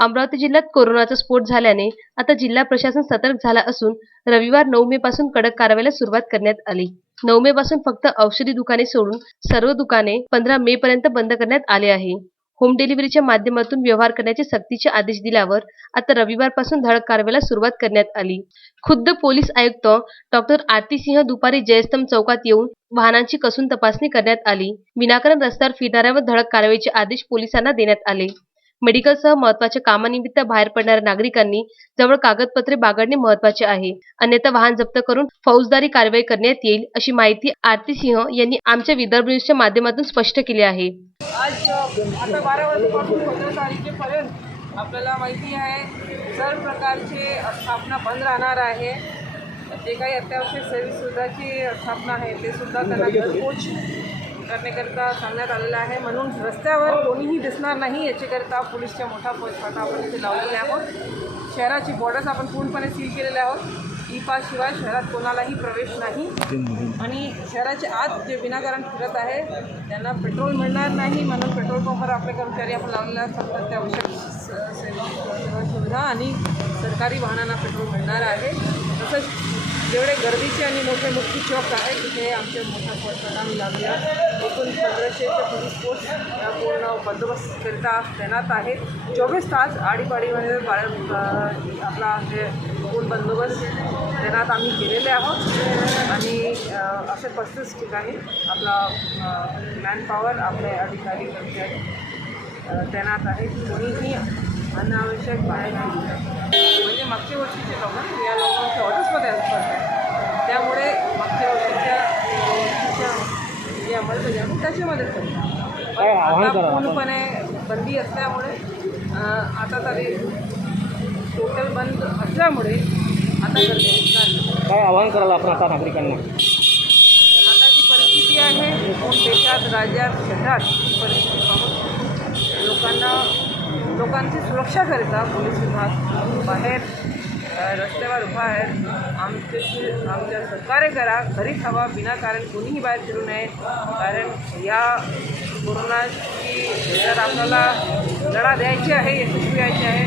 अमरावती जिल्ह्यात कोरोनाचा स्फोट झाल्याने आता जिल्हा प्रशासन सतर्क झाला असून रविवार नऊ मे पासून कडक कारवाईला सुरुवात करण्यात आली. नऊ मे पासून फक्त औषधी दुकाने सोडून सर्व दुकाने पंधरा मे पर्यंत बंद करण्यात आले आहे. होम डिलिव्हरीच्या माध्यमातून व्यवहार करण्याचे सक्तीचे आदेश दिल्यावर आता रविवारपासून धडक कारवाईला सुरुवात करण्यात आली. खुद्द पोलीस आयुक्त डॉक्टर आरती सिंह दुपारी जयस्तंभ चौकात येऊन वाहनांची कसून तपासणी करण्यात आली. विनाकारण रस्त्यावर फिरणाऱ्यावर धडक कारवाईचे आदेश पोलिसांना देण्यात आले. मेडिकलसह महत्त्वाच्या कामानिमित्त बाहेर पडणाऱ्या नागरिकांनी जवळ कागदपत्रे बागडणे महत्त्वाचे आहे. अन्यथा वाहन जप्त करून फौजदारी कारवाई करण्यात येईल अशी माहिती आरती सिंह यांनी आमच्या विदर्भ न्यूजच्या माध्यमातून स्पष्ट केली आहे. आज आता बारा वाजल्यापासून पंधरा तारखेपर्यंत आपल्याला माहिती आहे सर्व प्रकारचे स्थापना बंद राहणार आहे. जे काही अत्यावश्यक सेवेसुद्धाची स्थापना आहे ते सुद्धा त्यांना घरपोच करण्याकरिता सांगण्यात आलेलं आहे. म्हणून रस्त्यावर कोणीही दिसणार नाही याच्याकरिता पोलीसच्या मोठा फौजफाटा आपण इथे लावलेले आहोत. शहराची बॉर्डर्स आपण पूर्णपणे सील केलेले आहोत. ई पासशिवाय शहरात कोणालाही प्रवेश नाही. आणि शहराच्या आत जे विनाकारण फिरत आहे त्यांना पेट्रोल मिळणार नाही. म्हणून पेट्रोल पंपवर आपले कर्मचारी आपण लावलेला फक्त त्या आवश्यक सेवा सुद्धा आणि सरकारी वाहनांना पेट्रोल मिळणार आहे. तसंच जेवढे गर्दीचे आणि मोठे मुख्य चौक आहे तिथे आमचे मोठ्या फौजफाटा लागल्या एकूण पंधराशेच्या पोलीस फोर्स या पूर्ण बंदोबस्तकरिता तैनात आहेत चोवीस तास आडीपाडीमध्ये बाळ आपला जे एकूण बंदोबस्त तैनात आम्ही केलेले आहोत. आणि असे पस्तीस ठिकाणी आपला मॅनपॉवर आपले अधिकारी कर्मचारी तैनात आहेत कोणीही अनावश्यक बाहेर. म्हणजे मागच्या वर्षीचे लॉकडाऊन या लॉकडाऊनच्या ऑर्डर्समध्ये पडत आहे त्यामुळे मागच्या वर्षीच्या वर्षीच्या जे अंमलबजावणी त्याच्यामध्ये आता पूर्णपणे बंदी असल्यामुळे आता तरी टोटल बंद असल्यामुळे आता. काय आवाहन करायला आपण आता नागरिकांना आता जी परिस्थिती आहे देशात राज्यात शहरात ही परिस्थिती पाहून लोकांना लोकांची सुरक्षाकरिता पोलीस विभाग. बाहेर रस्त्यावर उभा आहे. आमच्याशी आमच्या सहकार्य करा. घरीच हवा विनाकारण कोणीही बाहेर फिरू नये. कारण या कोरोनाची जर आपल्याला लढा द्यायची आहे यशस्वी व्हायची आहे.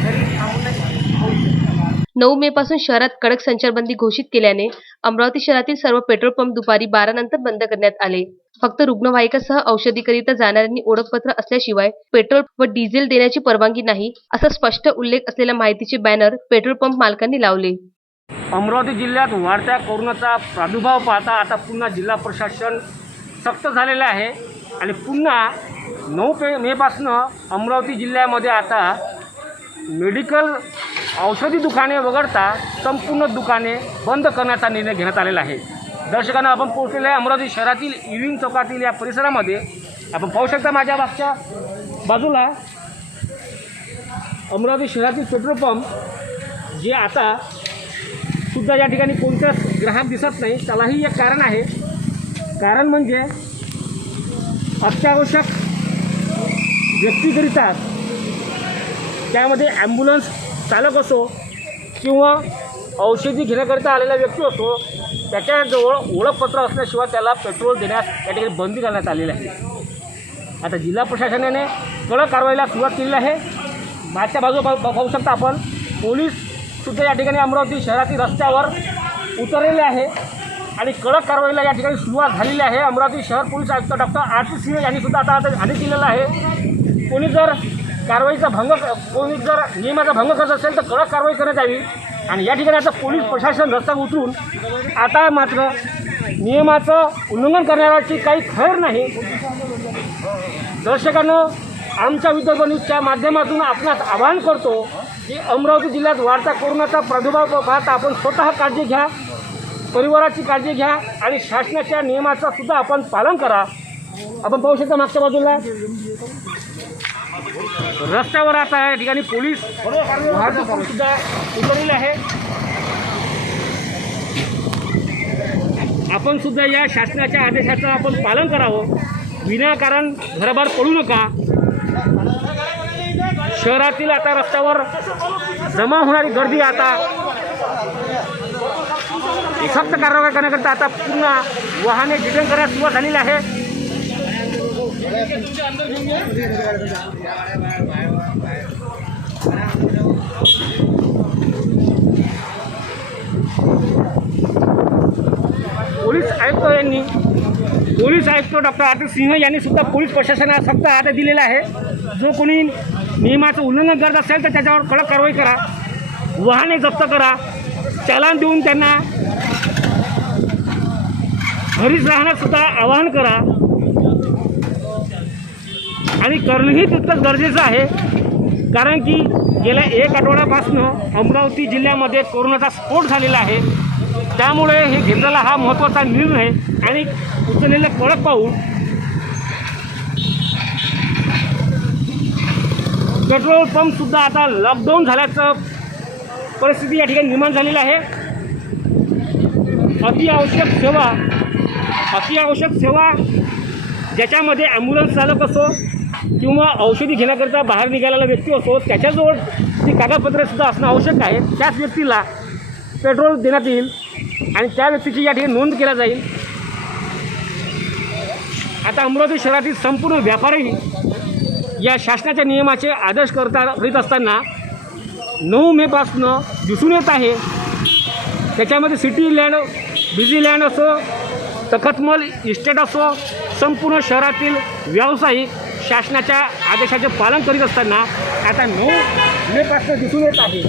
घरी थांबूनच नये नऊ मे पासून शहरात कडक संचारबंदी घोषित केल्याने अमरावती शहरातील सर्व पेट्रोल पंप दुपारी बारा नंतर बंद करण्यात आले. फक्त रुग्णवाहिकासह औषधीकरिता जाणाऱ्यांनी ओळखपत्र असल्याशिवाय पेट्रोल व डिझेल देण्याची परवानगी नाही असा स्पष्ट उल्लेख असलेल्या माहितीचे बॅनर पेट्रोल पंप मालकांनी लावले. अमरावती जिल्ह्यात वाढत्या कोरोनाचा प्रादुर्भाव पाहता आता पुन्हा जिल्हा प्रशासन सक्त झालेलं आहे. आणि पुन्हा नऊ पे मेपासनं अमरावती जिल्ह्यामध्ये आता मेडिकल औषधी दुकाने वगळता संपूर्ण दुकाने बंद करण्याचा निर्णय घेण्यात आलेला आहे. दर्शकांना आपण पोहोचलेलं आहे अमरावती शहरातील इविंग चौकातील या परिसरामध्ये. आपण पाहू शकता माझ्या मागच्या बाजूला अमरावती शहरातील पेट्रोल पंप जे आता सुद्धा या ठिकाणी कोणत्याच ग्राहक दिसत नाही. त्यालाही एक कारण आहे. कारण म्हणजे अत्यावश्यक व्यक्तीकरिता त्यामध्ये ॲम्ब्युलन्स चालक असो किंवा औषधी घेण्याकरिता आलेला व्यक्ती असो त्याच्याजवळ ओळखपत्र असल्याशिवाय त्याला पेट्रोल देण्यास या ठिकाणी बंदी घालण्यात आलेली आहे. आता जिल्हा प्रशासनाने कडक कारवाईला सुरुवात केलेली आहे. मागच्या बाजू पाहू पाहू शकता आपण पोलीससुद्धा या ठिकाणी अमरावती शहरातील रस्त्यावर उतरलेले आहे आणि कडक कारवाईला या ठिकाणी सुरुवात झालेली आहे. अमरावती शहर पोलीस आयुक्त डॉक्टर आर टी सिंह यांनीसुद्धा आता आता आदेश दिलेला आहे. कोणी जर कारवाईचा भंग कोणी जर नियमाचा भंग करत असेल तर कडक कारवाई करण्यात यावी. आणि या ठिकाणी आता पोलीस प्रशासन रस्ता उतरून आता मात्र नियमाचं उल्लंघन करणाऱ्याची काही खैर नाही. दर्शकानं आमच्या विदर्भ न्यूजच्या माध्यमातून आपणास आवाहन करतो की अमरावती जिल्ह्यात वाढता कोरोनाचा प्रादुर्भाव पाहता आपण स्वतः काळजी घ्या परिवाराची काळजी घ्या आणि शासनाच्या नियमाचं सुद्धा आपण पालन करा. आपण पाहू शकता मागच्या बाजूला. रस्त्यावर आता या ठिकाणी पोलीस सुद्धा उतरलेले आहे. आपण सुद्धा या शासनाच्या आदेशाचं आपण पालन करावं. विनाकारण घराबाहेर पडू नका. शहरातील आता रस्त्यावर जमा होणारी गर्दी आता सक्त कारवाई करण्याकरता आता पूर्ण वाहने डिटेन करण्यास सुरुवात झालेली आहे. पोलीस आयुक्त यांनी पोलीस आयुक्त डॉक्टर आदित्य सिंह यांनी सुद्धा पोलीस प्रशासनाला सक्त आदेश दिलेला आहे. जो कोणी नियमाचं उल्लंघन करत असेल तर त्याच्यावर कडक कारवाई करा. वाहने जप्त करा. चालान देऊन त्यांना घरीच राहणं सुद्धा आवाहन करा. आणि करणंही तितकंच गरजेचं आहे. कारण की गेल्या एक आठवड्यापासनं अमरावती जिल्ह्यामध्ये कोरोनाचा स्फोट झालेला आहे. त्यामुळे हे घेतलेला हा महत्त्वाचा निर्णय आणि उचललेलं कडक पाऊल. पेट्रोल पंपसुद्धा आता लॉकडाऊन झाल्याचं परिस्थिती या ठिकाणी निर्माण झालेली आहे. अतिआवश्यक सेवा अतिआवश्यक सेवा ज्याच्यामध्ये ॲम्ब्युलन्स चालक असो किंवा औषधी घेण्याकरिता बाहेर निघालेला व्यक्ती असो त्याच्याजवळ ती कागदपत्रेसुद्धा असणं आवश्यक आहे. त्याच व्यक्तीला पेट्रोल देण्यात येईल आणि त्या व्यक्तीची या ठिकाणी नोंद केला जाईल. आता अमरावती शहरातील संपूर्ण व्यापारी या शासनाच्या नियमाचे आदर्श करता करीत असताना नऊ मेपासनं दिसून येत आहे. त्याच्यामध्ये सिटी लँड बिझी लँड असो तखतमल इस्टेट असो संपूर्ण शहरातील व्यावसायिक शासनाच्या आदेशाचे पालन करीत असताना आता नऊ मेपासून दिसून येत आहे.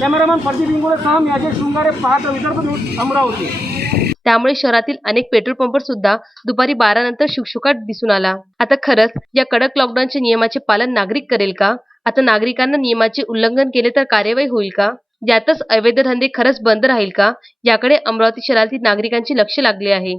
कॅमेरामॅन प्रदीप इंगोलेसह मी अजय शृंगारे पाहतो विदर्भ न्यूज अमरावती. त्यामुळे शहरातील अनेक पेट्रोल पंप सुद्धा दुपारी बारा नंतर शुकशुकाट दिसून आला. आता खरंच या कडक लॉकडाऊनच्या नियमाचे पालन नागरिक करेल का? आता नागरिकांना नियमाचे उल्लंघन केले तर कार्यवाही होईल का? यातच अवैध धंदे खरंच बंद राहील का? याकडे अमरावती शहरातील नागरिकांचे लक्ष लागले आहे.